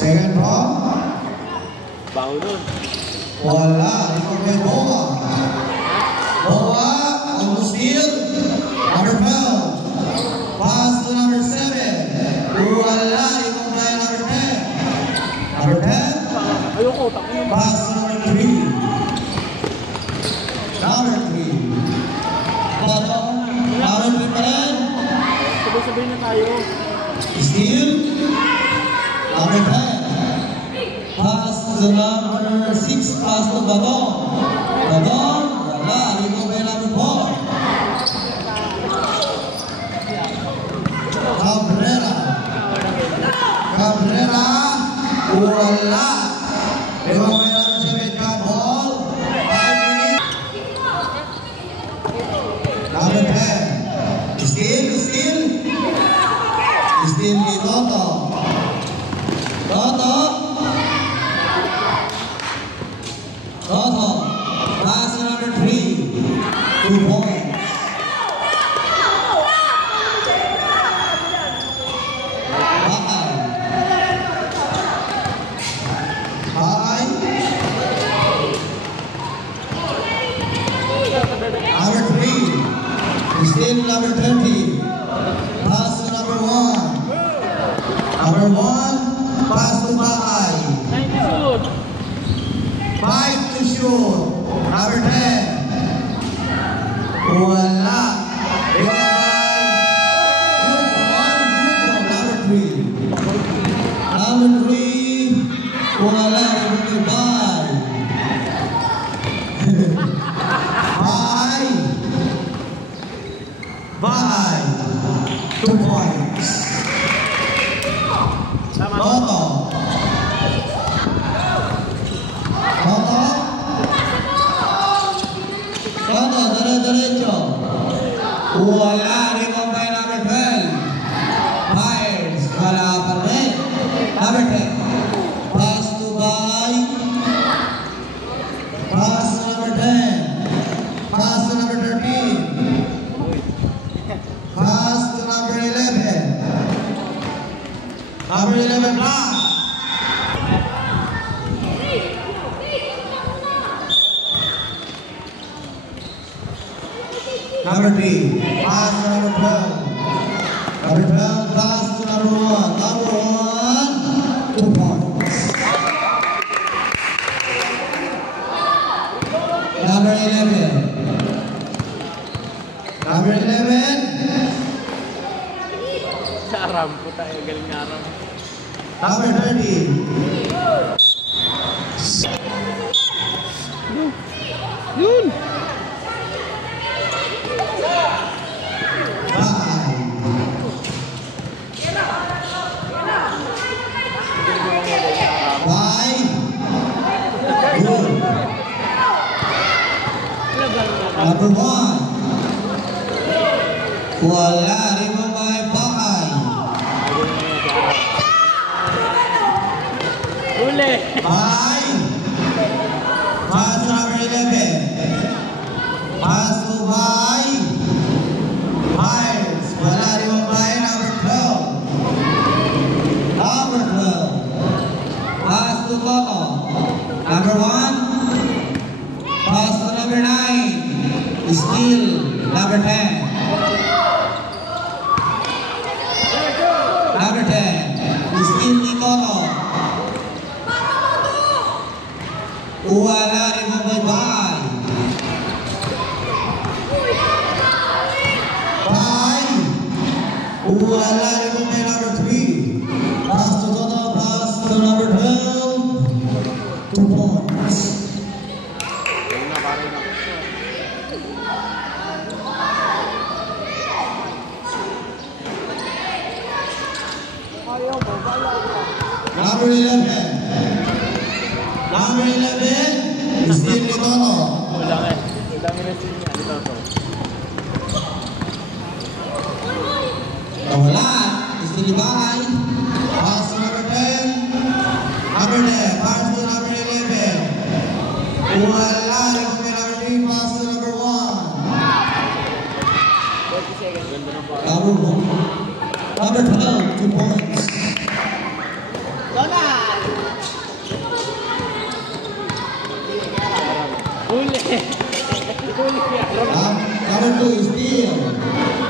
Second ball. Baulun. Wala. Ikaw kay Boa. Boa on the steal. Number 12. Pass to number 7. Wala. Ikaw kay number 10. Number 10. Ayoko. Takot. Pass to number 3. Number 3. Boto. Number 3 pa rin. Sabay-sabay na tayo. Steal. Number 10. Pass to number 6. Pass to Badong. Badong. Wala. Ikaw kay number 4. Cabrera. Cabrera. Wala. Ikaw kay number 7. Ball. 5 minutes. Number 10. Steal. Steal. Steal ni Toto. Toto. Toto. Pass number 3. 2 points. Bakal. Bakal. Number 3. Still number 20. Pass to number 1. Number 1, pass to Bakay. 5 to shoot. Number 10. Wala. Number 3. Number 3. Wala. Bye. 2 points. Toto. Toto, derecho. Wala, rebound by number 12. Fires, wala pa rin. Number 10. Pass to Bay. Pass to number 10. Pass to number 13. Pass to number 11. Number 11 pass. Number 3, pass to number 12. Number 12, pass to number 1. Number 1, 2 points. Number 11. Number 11. Sa aram po tayo, galing na aram. Number 30. Yun! Number 1. Wala rin mo may Bakay. Uli! Bay. Pass to number 11. Pass to Bay. Fires. Wala rin mo Bay. Number 12. Number 12. Pass to Toto. Number 1. Pass to number 9. Still number 10. Number 10. Still ni Toto. Wala rin mo bye-bye. Bye. Wala rin mo may number 3. Pass to Toto. Pass to number 12. 2 points. Number 11. Number 11 is still ni Toto. Ulangin. Ulangin na siya ni Toto. Wala. Still ni Bakay. Pass to number 10. Number 10. Pass to number 11. Wala. Number 3. Pass to number 1. 30 seconds. Ganda na po. Number 1. Number 12. 2 points. Uli! Uli! Number 2 is still.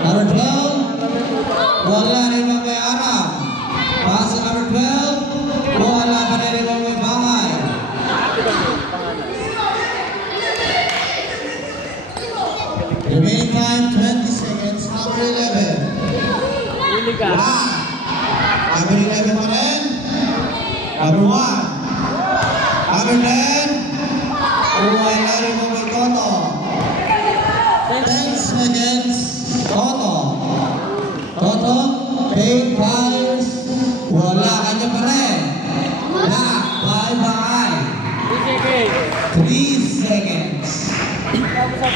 Number 12. Wala rin mo may Arab. Pass to number 12. Wala pa rin mo may Bakay. Remaining time 20 seconds. Number 11. Uli ka! Wala. Number 11 pa rin. Number 1. Number 10. Wala rin mo may Toto. 10 seconds. Toto. Toto. Take fires. Wala kanya pa rin. Wala. Bye-bye. 3 seconds! 3 seconds. Tapos sa